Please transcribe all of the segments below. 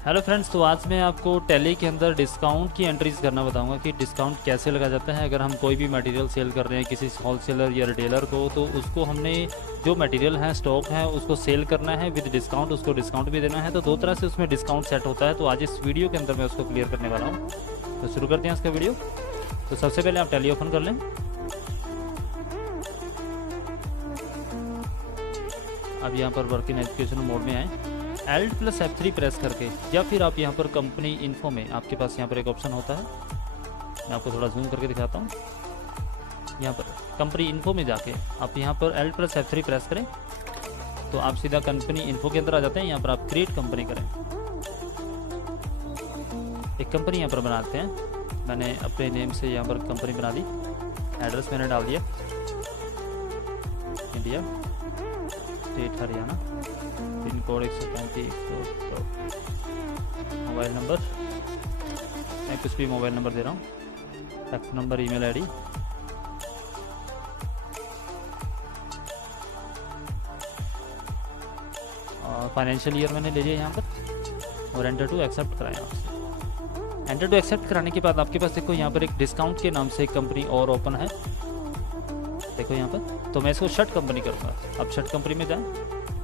Hello friends, तो आज मैं आपको टैली के अंदर डिस्काउंट की एंट्रीज करना बताऊंगा कि डिस्काउंट कैसे लगा जाता है। अगर हम कोई भी मटेरियल सेल कर रहे हैं किसी होलसेलर या रिटेलर को, तो उसको हमने जो मटेरियल है, स्टॉक है, उसको सेल करना है विद डिस्काउंट, उसको डिस्काउंट भी देना है। तो दो तरह से उसमें डिस्काउंट सेट होता है। तो आज इस वीडियो के अंदर मैं उसको क्लियर करने वाला हूँ। तो शुरू करते हैं इसका वीडियो। तो सबसे पहले आप टैली ओपन कर लें। अब यहाँ पर वर्किंग एजुकेशन मोड में आए, Alt+F3 प्रेस करके, या फिर आप यहाँ पर कंपनी इन्फो में, आपके पास यहाँ पर एक ऑप्शन होता है, मैं आपको थोड़ा जूम करके दिखाता हूँ। यहाँ पर कंपनी इन्फो में जाके आप यहाँ पर Alt+F3 प्रेस करें तो आप सीधा कंपनी इन्फो के अंदर आ जाते हैं। यहाँ पर आप क्रिएट कंपनी करें, एक कंपनी यहाँ पर बनाते हैं। मैंने अपने नेम से यहाँ पर कंपनी बना दी, एड्रेस मैंने डाल दिया India, state Haryana, pin code 135, mobile number, मैं कुछ भी मोबाइल नंबर दे रहा हूँ, फैक्स नंबर, ईमेल आईडी, और फाइनेंशियल ईयर मैंने ले लिया यहाँ पर, और एंटर टू एक्सेप्ट कराया आपसे। एंटर टू एक्सेप्ट कराने के बाद आपके पास देखो यहाँ पर एक डिस्काउंट के नाम से एक कंपनी और ओपन है, देखो यहाँ पर। तो मैं इसको शट कंपनी करूँगा। अब शट कंपनी में जाएं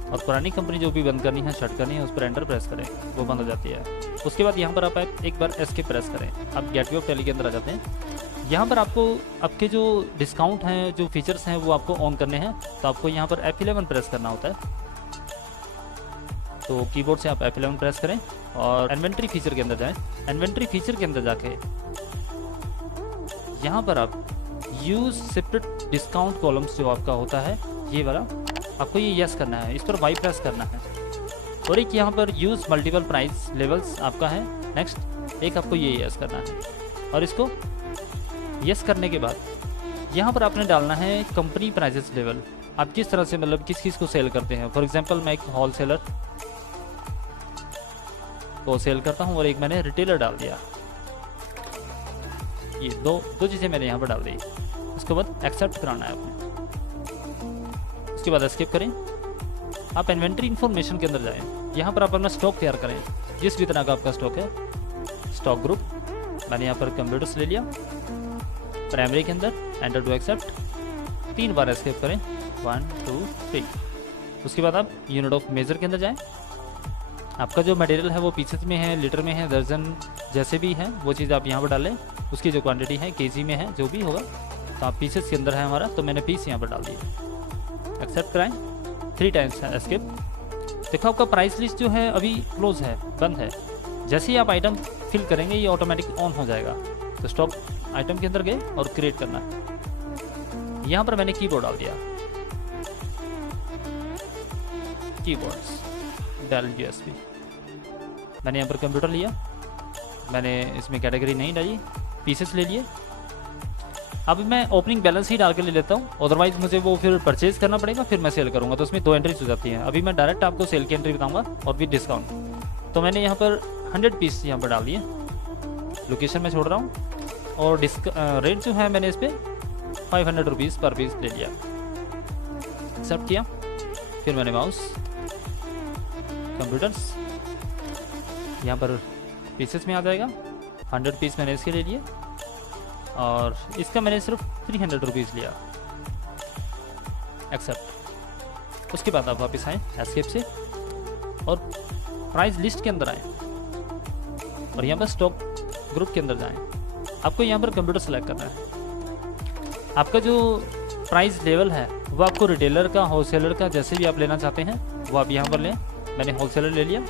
और पुरानी कंपनी जो भी बंद करनी है, शट करनी है, उस पर एंटर प्रेस करें, वो बंद हो जाती है। उसके बाद यहाँ पर आप एक बार एस्केप प्रेस करें। अब गेटवे ऑफ टैली के अंदर आ जाते हैं। यहाँ पर आपको आपके जो डिस्काउंट हैं, जो फीचर्स हैं, वो आपको ऑन करने हैं। तो आपको यहाँ पर F11 प्रेस करना होता है। तो कीबोर्ड से आप F11 प्रेस करें और इन्वेंट्री फीचर के अंदर जाएं। इन्वेंट्री फीचर के अंदर जाके यहाँ पर आप यूज सेपरेट डिस्काउंट कॉलम्स जो आपका होता है, ये वाला आपको ये यस करना है, इस पर वाई प्रेस करना है। और एक यहाँ पर यूज मल्टीपल प्राइस लेवल्स आपका है, नेक्स्ट एक आपको ये यस करना है। और इसको यस करने के बाद यहाँ पर आपने डालना है कंपनी प्राइसेस लेवल। आप किस तरह से, मतलब किस किस को सेल करते हैं। फॉर एग्जांपल मैं एक होलसेलर को सेल करता हूँ और एक मैंने रिटेलर डाल दिया। ये दो चीज़ें मैंने यहाँ पर डाल दी। उसके बाद एक्सेप्ट कराना है आपने। उसके बाद एस्केप करें। आप इन्वेंट्री इन्फॉर्मेशन के अंदर जाएं। यहाँ पर आप अपना स्टॉक तैयार करें, जिस भी तरह का आपका स्टॉक है। स्टॉक ग्रुप मैंने यहाँ पर कंप्यूटर्स ले लिया। प्राइमरी के अंदर एंटर टू एक्सेप्ट, 3 बार एस्केप करें, 1 2 3। उसके बाद आप यूनिट ऑफ मेजर के अंदर जाएं। आपका जो मटेरियल है वो पीसेस में है, लीटर में है, दर्जन, जैसे भी है वो चीज़ आप यहाँ पर डालें। उसकी जो क्वांटिटी है केजी में है, जो भी होगा, तो आप पीसेस के अंदर है हमारा, तो मैंने पीस यहाँ पर डाल दिया। एक्सेप्ट कराएं, 3 टाइम्स एस्केप। देखो आपका प्राइस लिस्ट जो है अभी क्लोज है, बंद है। जैसे ही आप आइटम फिल करेंगे ये ऑटोमेटिक ऑन हो जाएगा। तो स्टॉक आइटम के अंदर गए और क्रिएट करना है। यहाँ पर मैंने कीबोर्ड डाल दिया, कीबोर्ड्स डेल यूएसबी। मैंने यहाँ पर कंप्यूटर लिया, मैंने इसमें कैटेगरी नहीं डाली, पीसेस ले लिए। अब मैं ओपनिंग बैलेंस ही डाल के ले लेता हूँ, अदरवाइज मुझे वो फिर परचेज करना पड़ेगा, फिर मैं सेल करूँगा, तो उसमें 2 एंट्रीज हो जाती हैं। अभी मैं डायरेक्ट आपको सेल की एंट्री बताऊँगा और विद डिस्काउंट। तो मैंने यहाँ पर 100 पीस यहाँ पर डाल दिए, लोकेशन में छोड़ रहा हूँ, और रेट जो है मैंने इस पर 500 रुपीज़ पर पीस ले लिया। एक्सेप्ट किया, फिर मैंने माउस, कंप्यूटर्स, यहाँ पर पीसेस में आ जाएगा। 100 पीस मैंने इसके ले लिए और इसका मैंने सिर्फ 300 रुपीज़ लिया। एक्सेप्ट। उसके बाद आप वापस आएँ एस्केप से और प्राइस लिस्ट के अंदर आएँ और यहाँ पर स्टॉक ग्रुप के अंदर जाएँ। आपको यहाँ पर कंप्यूटर सेलेक्ट करना है। आपका जो प्राइस लेवल है वो आपको रिटेलर का, होलसेलर का, जैसे भी आप लेना चाहते हैं वो आप यहाँ पर लें। मैंने होलसेलर ले लिया।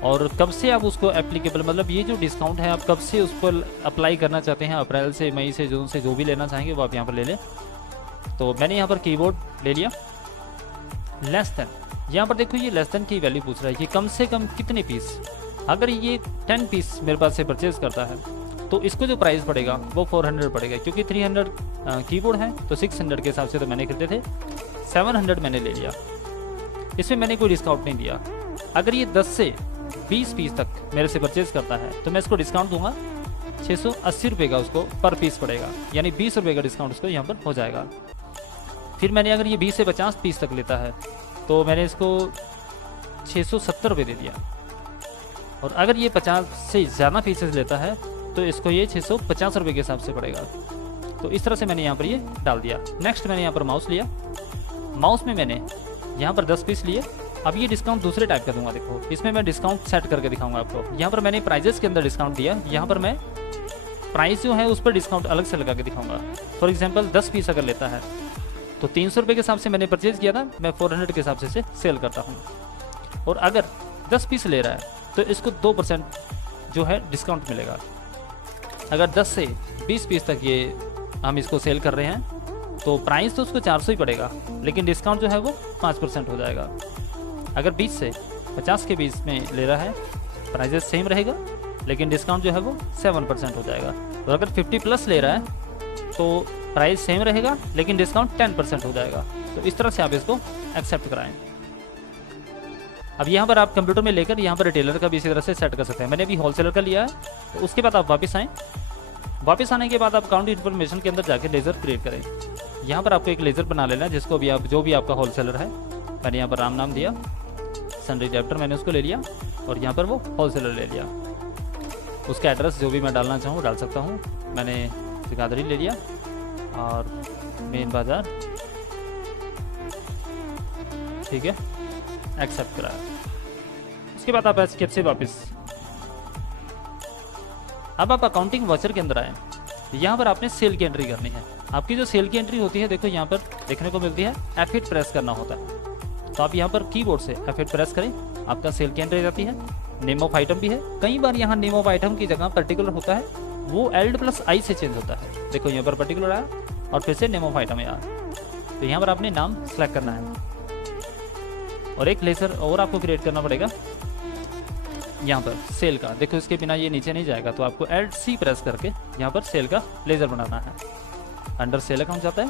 और कब से आप उसको एप्लीकेबल, मतलब ये जो डिस्काउंट है आप कब से उस पर अप्लाई करना चाहते हैं, अप्रैल से, मई से, जून से, जो भी लेना चाहेंगे वो आप यहाँ पर ले लें। तो मैंने यहाँ पर कीबोर्ड ले लिया। लेस देन, यहाँ पर देखो ये लेस देन की वैल्यू पूछ रहा है कि कम से कम कितने पीस। अगर ये 10 पीस मेरे पास से परचेज करता है तो इसको जो प्राइस पड़ेगा वो 400 पड़ेगा, क्योंकि 300 कीबोर्ड है तो 600 के हिसाब से तो मैंने खरीदे थे। 700 मैंने ले लिया, इसमें मैंने कोई डिस्काउंट नहीं दिया। अगर ये 10 से 20 पीस तक मेरे से परचेज करता है तो मैं इसको डिस्काउंट दूंगा, 680 रुपये का उसको पर पीस पड़ेगा, यानी 20 रुपये का डिस्काउंट उसको यहाँ पर हो जाएगा। फिर मैंने अगर ये 20 से 50 पीस तक लेता है तो मैंने इसको 670 रुपये दे दिया। और अगर ये 50 से ज़्यादा पीसेस लेता है तो इसको ये 650 रुपये के हिसाब से पड़ेगा। तो इस तरह से मैंने यहाँ पर ये डाल दिया। नेक्स्ट मैंने यहाँ पर माउस लिया, माउस में मैंने यहाँ पर 10 पीस लिए। अब ये डिस्काउंट दूसरे टाइप का दूंगा, देखो इसमें मैं डिस्काउंट सेट करके दिखाऊंगा आपको। यहाँ पर मैंने प्राइजेस के अंदर डिस्काउंट दिया, यहाँ पर मैं प्राइस जो है उस पर डिस्काउंट अलग से लगा के दिखाऊंगा। फॉर एग्जांपल 10 पीस अगर लेता है तो 300 रुपये के हिसाब से मैंने परचेज़ किया था, मैं 400 के हिसाब से सेल करता हूँ। और अगर 10 पीस ले रहा है तो इसको 2% जो है डिस्काउंट मिलेगा। अगर 10 से 20 पीस तक ये हम इसको सेल कर रहे हैं तो प्राइस तो उसको 400 ही पड़ेगा, लेकिन डिस्काउंट जो है वो 5% हो जाएगा। अगर 20 से 50 के बीच में ले रहा है प्राइजेस सेम रहेगा, लेकिन डिस्काउंट जो है वो 7% हो जाएगा। और अगर 50 प्लस ले रहा है तो प्राइस सेम रहेगा, लेकिन डिस्काउंट 10% हो जाएगा। तो इस तरह से आप इसको एक्सेप्ट कराएं। अब यहाँ पर आप कंप्यूटर में लेकर यहाँ पर रिटेलर का भी इसी तरह से सेट कर सकते हैं। मैंने अभी होलसेलर का लिया है, तो उसके बाद आप वापस आएँ। वापस आने के बाद आप अकाउंट इन्फॉर्मेशन के अंदर जाकर लेज़र क्रिएट करें। यहाँ पर आपको एक लेज़र बना लेना है, जिसको भी आप जो भी आपका होलसेलर है, मैंने यहाँ पर राम नाम दिया, सनरी एडेप्टर मैंने उसको ले लिया और यहाँ पर वो होलसेलर ले लिया। उसका एड्रेस जो भी मैं डालना चाहूँ डाल सकता हूँ। मैंने जगाधरी ले लिया और मेन बाज़ार, ठीक है, एक्सेप्ट कराया। उसके बाद आप एस्केप से वापस, अब आप अकाउंटिंग वाचर के अंदर आए। यहाँ पर आपने सेल की एंट्री करनी है। आपकी जो सेल की एंट्री होती है, देखो यहाँ पर देखने को मिलती है F8 प्रेस करना होता है। तो आप यहाँ पर कीबोर्ड से F8 प्रेस करें, आपका सेल की एंट्री जाती है। नेम ऑफ आइटम भी है, कई बार यहाँ नेम ऑफ आइटम की जगह पर्टिकुलर होता है, वो L+I से चेंज होता है। देखो यहाँ पर पर्टिकुलर आया और फिर से नेम ऑफ आइटम आया। तो यहाँ पर आपने नाम सेलेक्ट करना है और एक लेज़र और आपको क्रिएट करना पड़ेगा यहाँ पर सेल का। देखो इसके बिना ये नीचे नहीं जाएगा, तो आपको Alt+C प्रेस करके यहाँ पर सेल का लेज़र बनाना है। अंडर सेल अकाउंट जाता है,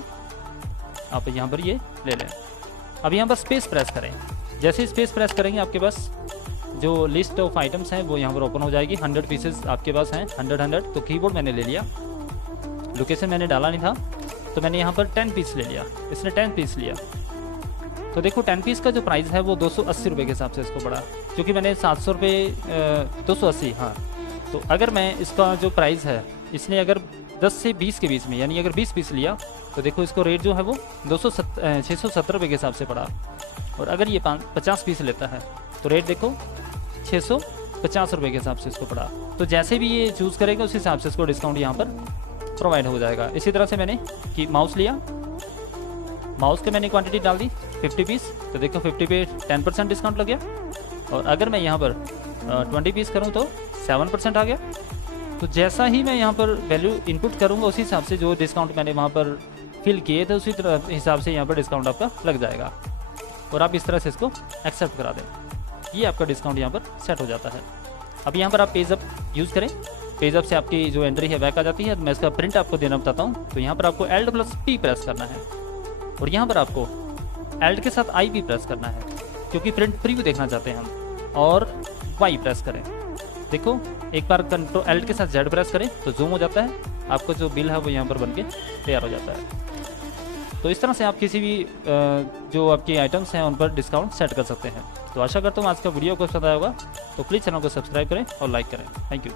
आप यहाँ पर ये ले लें। अब यहाँ पर स्पेस प्रेस करें। जैसे स्पेस प्रेस करेंगे आपके पास जो लिस्ट ऑफ आइटम्स हैं वो यहाँ पर ओपन हो जाएगी। 100 पीसेस आपके पास हैं, 100। तो कीबोर्ड मैंने ले लिया, लोकेशन मैंने डाला नहीं था, तो मैंने यहाँ पर 10 पीस ले लिया। इसने 10 पीस लिया, तो देखो 10 पीस का जो प्राइस है वो 280 रुपये के हिसाब से इसको पड़ा, क्योंकि मैंने 700 रुपये 280, हाँ। तो अगर मैं इसका जो प्राइस है, इसने अगर 10 से 20 के बीच में, यानी अगर 20 पीस लिया तो देखो इसको रेट जो है वो 670 रुपये के हिसाब से पड़ा। और अगर ये 50 पीस लेता है तो रेट देखो 650 रुपये के हिसाब से इसको पड़ा। तो जैसे भी ये चूज़ करेगा उस हिसाब से इसको डिस्काउंट यहाँ पर प्रोवाइड हो जाएगा। इसी तरह से मैंने कि माउस लिया, माउस के मैंने क्वांटिटी डाल दी 50 पीस, तो देखो 50 पे 10% डिस्काउंट लग गया। और अगर मैं यहाँ पर 20 पीस करूँ तो 7% आ गया। तो जैसा ही मैं यहाँ पर वैल्यू इनपुट करूँगा उसी हिसाब से जो डिस्काउंट मैंने वहाँ पर फिल किए थे उसी तरह हिसाब से यहाँ पर डिस्काउंट आपका लग जाएगा। और आप इस तरह से इसको एक्सेप्ट करा दें, ये आपका डिस्काउंट यहाँ पर सेट हो जाता है। अब यहाँ पर आप पेजअप यूज़ करें। पेजअप से आपकी जो एंट्री है बैक आ जाती है। मैं इसका प्रिंट आपको देना बताता हूँ। तो यहाँ पर आपको Alt+P प्रेस करना है और यहाँ पर आपको Alt के साथ I भी प्रेस करना है, क्योंकि प्रिंट प्रीव्यू देखना चाहते हैं हम। और Y प्रेस करें। देखो एक बार कंट्रोल Alt के साथ Z प्रेस करें तो जूम हो जाता है, आपका जो बिल है वो यहाँ पर बनके तैयार हो जाता है। तो इस तरह से आप किसी भी जो आपके आइटम्स हैं उन पर डिस्काउंट सेट कर सकते हैं। तो आशा करता हूँ आज का वीडियो को पसंद आया होगा। तो प्लीज़ चैनल को सब्सक्राइब करें और लाइक करें। Thank you.